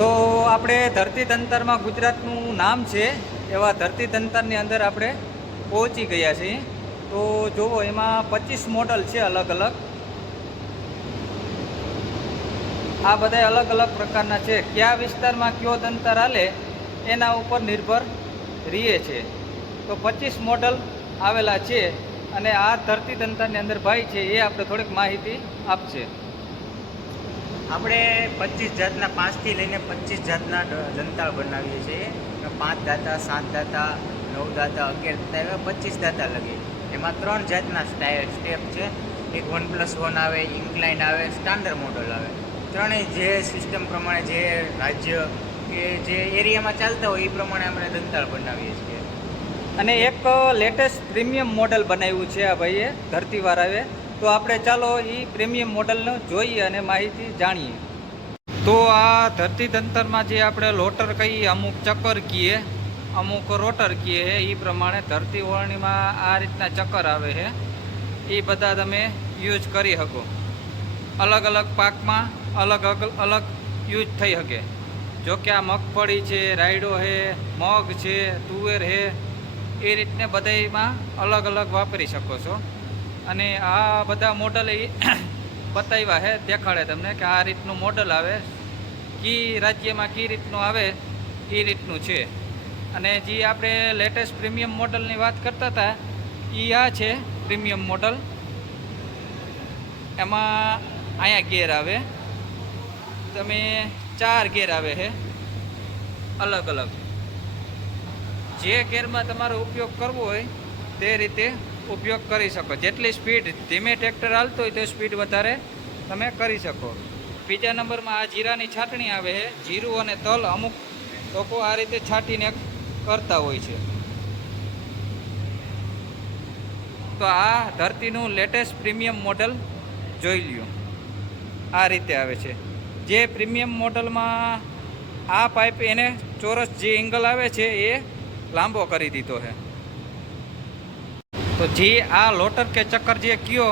તો આપણે ધરતીતંતરમાં ગુજરાતનું નામ છે એવા ધરતીતંતરની અંદર આપણે પહોંચી ગયા છીએ. તો જુઓ, એમાં 25 મોડલ છે અલગ અલગ. આ બધા અલગ અલગ પ્રકારના છે. કયા વિસ્તારમાં કયો તંતર હાલે એના ઉપર નિર્ભર રહે છે. તો 25 મોડલ આવેલા છે અને આ ધરતીતંતરની અંદર ભાઈ છે એ આપણે થોડીક માહિતી આપશે. આપણે 25 જાતના 5 થી લઈને 25 જાતના દંતાળ બનાવીએ છીએ. 5 દાતા, 7 દાતા, 9 દાતા, 11 દાતા, એવા 25 દાતા લગી. એમાં 3 જાતના સ્ટેપ છે. એક 1+1 આવે, ઇન્ક્લાઇન આવે, સ્ટાન્ડર્ડ મોડલ આવે. ત્રણેય જે સિસ્ટમ પ્રમાણે, જે રાજ્ય કે જે એરિયામાં ચાલતા હોય એ પ્રમાણે આપણે દંતાળ બનાવીએ છીએ. અને એક લેટેસ્ટ પ્રીમિયમ મોડલ બનાવ્યું છે આ ભાઈએ, ધરતીવાળાએ. તો આપણે ચાલો એ પ્રીમિયમ મોડલનો જોઈએ અને માહિતી જાણીએ. તો આ ધરતીતંતરમાં જે આપણે લોટર કહીએ, અમુક ચક્કર કહીએ, અમુક રોટર કહીએ, એ પ્રમાણે ધરતી ઓળણીમાં આ રીતના ચક્કર આવે છે. એ બધા તમે યુઝ કરી શકો. અલગ અલગ પાકમાં અલગ અલગ યુઝ થઈ શકે. જો કે આ મગફળી છે, રાયડો છે, મગ છે, તુવેર છે, એ રીતને બધામાં અલગ અલગ વાપરી શકો છો. અને આ બધા મોડલ એ બતાવ્યા છે, દેખાડે તમને કે આ રીતનું મોડલ આવે, કી રાજ્યમાં કઈ રીતનું આવે એ રીતનું છે. અને જે આપણે લેટેસ્ટ પ્રીમિયમ મોડલની વાત કરતા હતા એ આ છે પ્રીમિયમ મોડલ. એમાં અહીંયા ગેર આવે, તમે 4 ગેર આવે છે અલગ અલગ. જે ગેરમાં તમારો ઉપયોગ કરવો હોય તે રીતે ઉપયોગ કરી શકો. જેટલી સ્પીડ ધીમે ટ્રેક્ટર હાલતો હોય તો સ્પીડ વધારે તમે કરી શકો. બીજા નંબરમાં આ જીરાની છાટણી આવે છે. જીરું અને તલ અમુક લોકો આ રીતે છાંટીને કરતા હોય છે. તો આ ધરતીનું લેટેસ્ટ પ્રીમિયમ મોડલ જોઈ લ્યો. આ રીતે આવે છે. જે પ્રીમિયમ મોડલમાં આ પાઇપ એને ચોરસ જે એંગલ આવે છે એ લાંબો કરી દીધો છે. તો જે આ લોટર કે ચક્કર જે કયો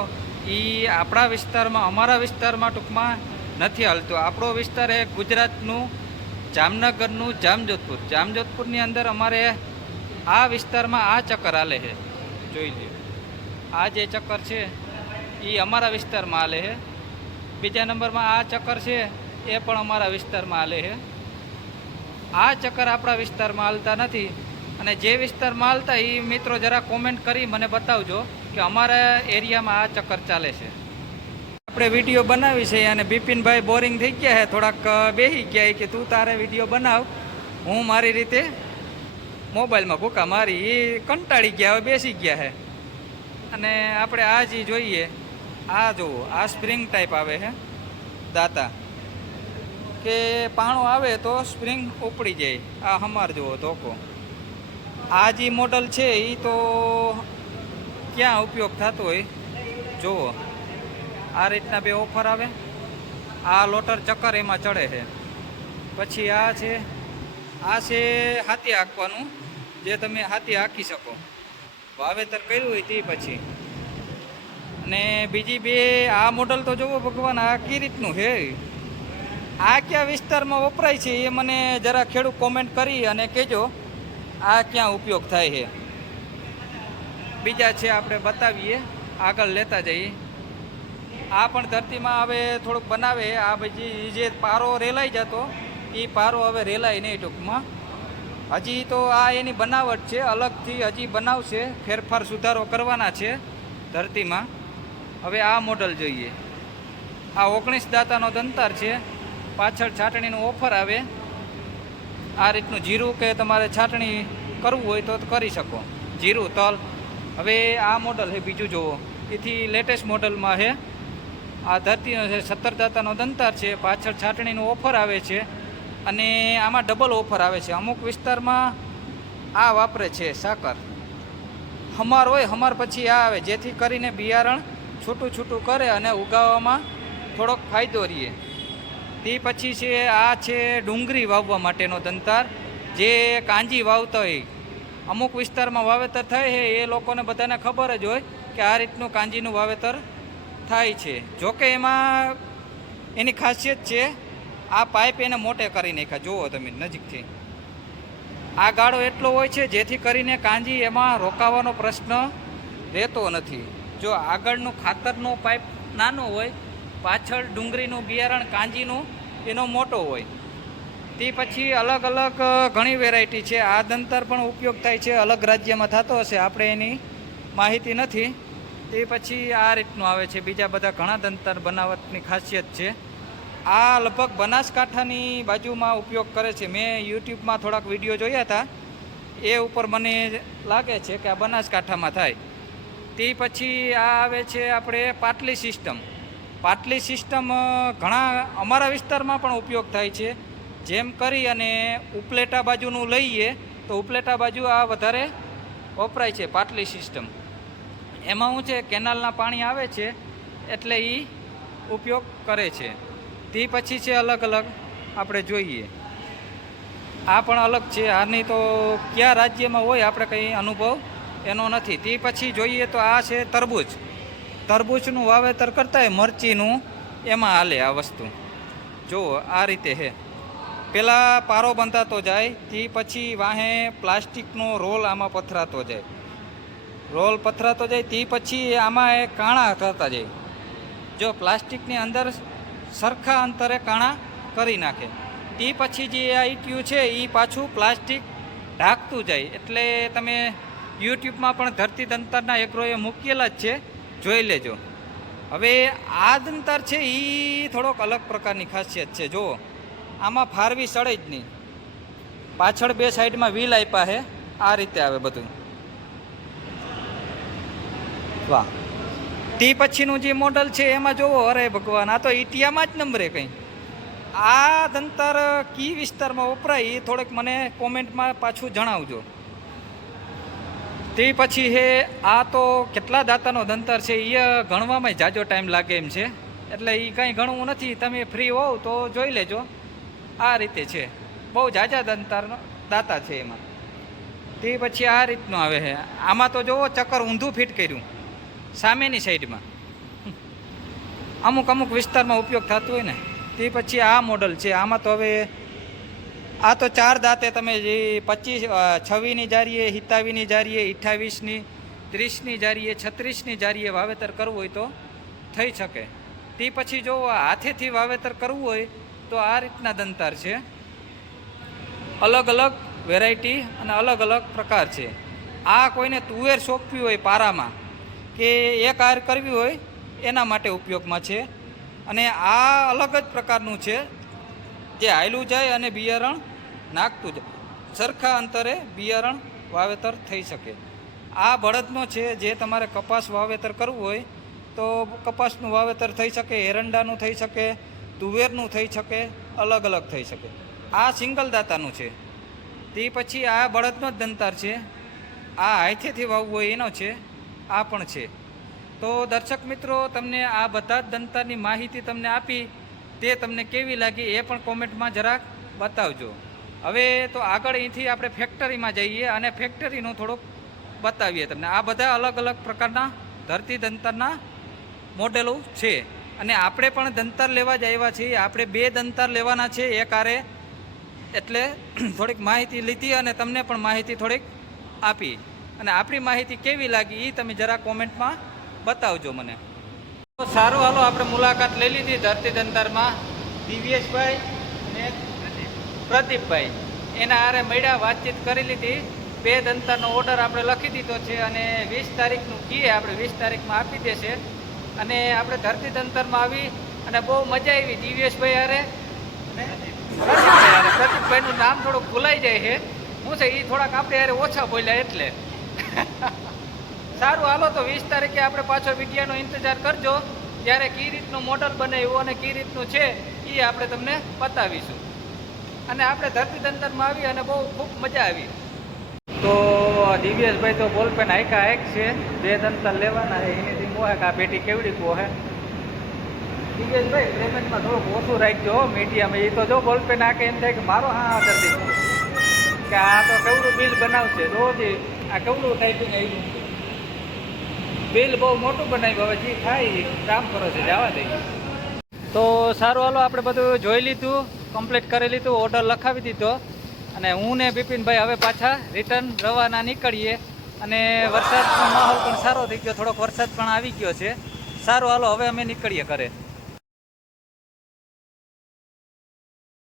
એ આપણા વિસ્તારમાં, અમારા વિસ્તારમાં ટૂંકમાં નથી હાલતો. આપણો વિસ્તાર એ ગુજરાતનું જામનગરનું જામજોધપુર. જામજોધપુરની અંદર અમારે આ વિસ્તારમાં આ ચક્કર હાલે છે. જોઈ લો, આ જે ચક્કર છે એ અમારા વિસ્તારમાં હાલે છે. બીજા નંબરમાં આ ચક્કર છે એ પણ અમારા વિસ્તારમાં હાલે છે. આ ચક્કર આપણા વિસ્તારમાં હાલતા નથી. અને જે વિસ્તારમાં હાલતા એ મિત્રો જરા કોમેન્ટ કરી મને બતાવજો કે અમારા એરિયામાં આ ચક્કર ચાલે છે. આપણે વિડીયો બનાવી છે અને બિપિનભાઈ બોરિંગ થઈ ગયા છે, થોડાક બેસી ગયા કે તું તારે વિડીયો બનાવ, હું મારી રીતે મોબાઈલમાં ભૂકા મારી. એ કંટાળી ગયા, હવે બેસી ગયા છે. અને આપણે આ જે જોઈએ, આ જુઓ, આ સ્પ્રિંગ ટાઈપ આવે છે દાતા, કે પાણો આવે તો સ્પ્રિંગ ઉપડી જાય. આ હમાર જુઓ ધોકો. આ જે મોડલ છે એ તો ક્યાં ઉપયોગ થતો હોય જુઓ. આ રીતના બે ઓફર આવે. આ લોટર ચક્કર એમાં ચડે છે. પછી આ છે હાથી હાંકવાનું, જે તમે હાથી હાંકી શકો, વાવેતર કર્યું હોય તે પછી. અને બીજી બે આ મોડલ તો જુઓ ભગવાન, આ કઈ રીતનું છે, આ કયા વિસ્તારમાં વપરાય છે એ મને જરા ખેડૂત કોમેન્ટ કરી અને કહેજો આ ક્યાં ઉપયોગ થાય છે. બીજા છે આપણે બતાવીએ, આગળ લેતા જઈએ. આ પણ ધરતીમાં હવે થોડુંક બનાવે. આ પછી જે પારો રેલાઈ જતો એ પારો હવે રેલાય નહીં ટૂંકમાં. હજી તો આ એની બનાવટ છે, અલગથી હજી બનાવશે, ફેરફાર સુધારો કરવાના છે ધરતીમાં. હવે આ મોડલ જોઈએ. આ 19 દાતાનો દંતાર છે. પાછળ છાટણીનું ઓફર આવે. આ રીતનું જીરું કે તમારે છાટણી કરવું હોય તો કરી શકો, જીરું, તલ. હવે આ મોડલ છે બીજું જુઓ, એથી લેટેસ્ટ મોડલમાં છે. આ ધરતીનો છે, 17 દાતાનો દંતાર છે. પાછળ છાટણીનું ઓફર આવે છે અને આમાં ડબલ ઓફર આવે છે. અમુક વિસ્તારમાં આ વાપરે છે સાકર. હમાર હોય, હમાર પછી આ આવે, જેથી કરીને બિયારણ છૂટું છૂટું કરે અને ઉગાવવામાં થોડોક ફાયદો રહે. તે પછી છે આ છે ડુંગળી વાવવા માટેનો દંતાર, જે કાંજી વાવતા હોય. અમુક વિસ્તારમાં વાવેતર થાય છે એ લોકોને બધાને ખબર જ હોય કે આ રીતનું કાંજીનું વાવેતર થાય છે. જોકે એમાં એની ખાસિયત છે આ પાઇપ એને મોટે કરી નાખ્યા, જુઓ તમે નજીકથી. આ ગાળો એટલો હોય છે જેથી કરીને કાંજી એમાં રોકાવાનો પ્રશ્ન રહેતો નથી. જો આગળનું ખાતરનો પાઇપ નાનો હોય, પાછળ ડુંગળીનું બિયારણ કાંજીનું એનો મોટો હોય. તે પછી અલગ અલગ ઘણી વેરાયટી છે. આ દંતર પણ ઉપયોગ થાય છે, અલગ રાજ્યમાં થતો હશે, આપણે એની માહિતી નથી. તે પછી આ રીતનું આવે છે. બીજા બધા ઘણા દંતર બનાવટની ખાસિયત છે. આ લગભગ બનાસકાંઠાની બાજુમાં ઉપયોગ કરે છે. મેં યુટ્યુબમાં થોડાક વિડીયો જોયા હતા, એ ઉપર મને લાગે છે કે આ બનાસકાંઠામાં થાય. તે પછી આ આવે છે આપણે પાટલી સિસ્ટમ. પાટલી સિસ્ટમ ઘણા અમારા વિસ્તારમાં પણ ઉપયોગ થાય છે. જેમ કરી અને ઉપલેટા બાજુનું લઈએ તો ઉપલેટા બાજુ આ વધારે વપરાય છે પાટલી સિસ્ટમ. એમાં શું છે, કેનાલના પાણી આવે છે એટલે એ ઉપયોગ કરે છે. તે પછી છે અલગ અલગ આપણે જોઈએ, આ પણ અલગ છે. આની તો કયા રાજ્યમાં હોય આપણે કંઈ અનુભવ એનો નથી. તે પછી જોઈએ તો આ છે તરબૂચ. તરબૂચનું વાવેતર કરતા હોય મરચીનું, એમાં હાલે આ વસ્તુ. જુઓ આ રીતે છે. પહેલાં પારો બંધાતો જાય, તે પછી વાહે પ્લાસ્ટિકનો રોલ આમાં પથરાતો જાય. રોલ પથરાતો જાય તે પછી આમાં એ કાણા થતા જાય. જો પ્લાસ્ટિકની અંદર સરખા અંતરે કાણા કરી નાખે, તે પછી જે આ ઈટ્યું છે એ પાછું પ્લાસ્ટિક ઢાંકતું જાય. એટલે તમે યુટ્યુબમાં પણ ધરતી દંતરના એગ્રોએ મૂકેલા જ છે, જોઈ લેજો. હવે આ દંતર છે એ થોડોક અલગ પ્રકારની ખાસિયત છે. જુઓ આમાં ફારવી સળે જ નહીં. પાછળ બે સાઈડમાં વ્હીલ આપ્યા છે, આ રીતે આવે બધું. વાહ. તે પછીનું જે મોડલ છે એમાં જોવો, અરે ભગવાન, આ તો ઇટિયામાં જ નંબરે કંઈ. આ દંતર કી વિસ્તારમાં વપરાય એ થોડેક મને કોમેન્ટમાં પાછું જણાવજો. તે પછી છે આ તો કેટલા દાંતાનો દંતર છે એ ગણવામાં જાજો ટાઈમ લાગે એમ છે, એટલે એ કંઈ ગણવું નથી. તમે ફ્રી હોવ તો જોઈ લેજો. આ રીતે છે, બહુ જાજા દાંતા છે એમાં. તે પછી આ રીતનું આવે છે. આમાં તો જુઓ ચક્કર ઊંધું ફિટ કર્યું સામેની સાઈડમાં, અમુક અમુક વિસ્તારમાં ઉપયોગ થતો હોય ને. તે પછી આ મોડલ છે. આમાં તો હવે આ તો 4 દાંતે તમે જે 26ની જારીએ, 27ની જારીએ, 28ની, 30ની જારીએ, 36ની જારીએ વાવેતર કરવું હોય તો થઈ શકે. તે પછી જો હાથેથી વાવેતર કરવું હોય તો આ રીતના દંતાર છે. અલગ અલગ વેરાયટી અને અલગ અલગ પ્રકાર છે. આ કોઈને તુવેર સોંપવી હોય પારામાં કે એક આર કરવી હોય એના માટે ઉપયોગમાં છે. અને આ અલગ જ પ્રકારનું છે, જે હાયલું જાય અને બિયારણ નાખતું જાય. સરખા અંતરે બિયારણ વાવેતર થઈ શકે. આ બળદનો છે, જે તમારે કપાસ વાવેતર કરવું હોય તો કપાસનું વાવેતર થઈ શકે, એરંડાનું થઈ શકે, તુવેરનું થઈ શકે, અલગ અલગ થઈ શકે. આ સિંગલ દાંતાનું છે. તે પછી આ બળદનો જ દંતાર છે. આ હાથેથી વાવવું હોય એનો છે, આ પણ છે. તો દર્શક મિત્રો, તમને આ બધા જ દંતારની માહિતી તમને આપી, તે તમને કેવી લાગી એ પણ કોમેન્ટમાં જરાક બતાવજો. હવે તો આગળ અહીંથી આપણે ફેક્ટરીમાં જઈએ અને ફેક્ટરીનું થોડુંક બતાવીએ તમને. આ બધા અલગ અલગ પ્રકારના ધરતી દંતરના મોડેલો છે. અને આપણે પણ દંતર લેવા જ આવ્યા છીએ. આપણે 2 દંતર લેવાના છે એક આરે, એટલે થોડીક માહિતી લીધી અને તમને પણ માહિતી થોડીક આપી. અને આપણી માહિતી કેવી લાગી એ તમે જરા કોમેન્ટમાં બતાવજો મને. તો સારું, હાલો આપણે મુલાકાત લઈ લીધી ધરતી દંતરમાં. દિવ્યેશભાઈ અને પ્રદીપભાઈ એના હારે મળ્યા, વાતચીત કરી લીધી. 2 દંતરનો ઓર્ડર આપણે લખી દીધો છે અને 20 તારીખનું કીએ આપણે 20 તારીખમાં આપી દેશે. અને આપણે ધરતી દંતરમાં આવી અને બહુ મજા આવી દિવ્યેશભાઈ હારે અને પ્રદીપભાઈનું નામ થોડુંક ભૂલાઈ જાય છે. શું છે એ થોડાક આપણે હારે ઓછા બોલ્યા એટલે. સારું, હાલો તો 20 તારીખે આપણે પાછો વિડીયોનો ઇંતજાર કરજો. ત્યારે કઈ રીતનું મોડલ બનાવ્યું અને કઈ રીતનું છે એ આપણે તમને બતાવીશું. અને આપણે ધરતી દંતરમાં આવી અને બહુ ખૂબ મજા આવી. તો દિવ્યેશભાઈ તો બોલપેન હાઈકા હાઈક છે, 2 દંતર લેવાના છે. એની મોહે આ પેટી કેવડી કહે દિવ્યેશભાઈ, પેમેન્ટમાં થોડુંક ઓછું રાખજો મીડિયામાં. એ તો જો બોલપેન હાકે એમ થાય કે મારો હા કરી દીધું કે આ તો કેવડું બિલ બનાવશે. રોજ આ કેવડું ટાઈપિંગ આવ્યું, બિલ બહુ મોટું બનાવ્યું. હવે જે થાય કામ કરો છે, જવા દઈએ. તો સારું, હાલો આપણે બધું જોઈ લીધું. કમ્પ્લીટ કરી લીધું, ઓર્ડર લખાવી દીધો અને હું ને બિપિનભાઈ હવે પાછા રિટર્ન રવાના નીકળીએ. અને વરસાદનો માહોલ પણ સારો થઈ ગયો, થોડોક વરસાદ પણ આવી ગયો છે. સારું, હાલો હવે અમે નીકળીએ ઘરે.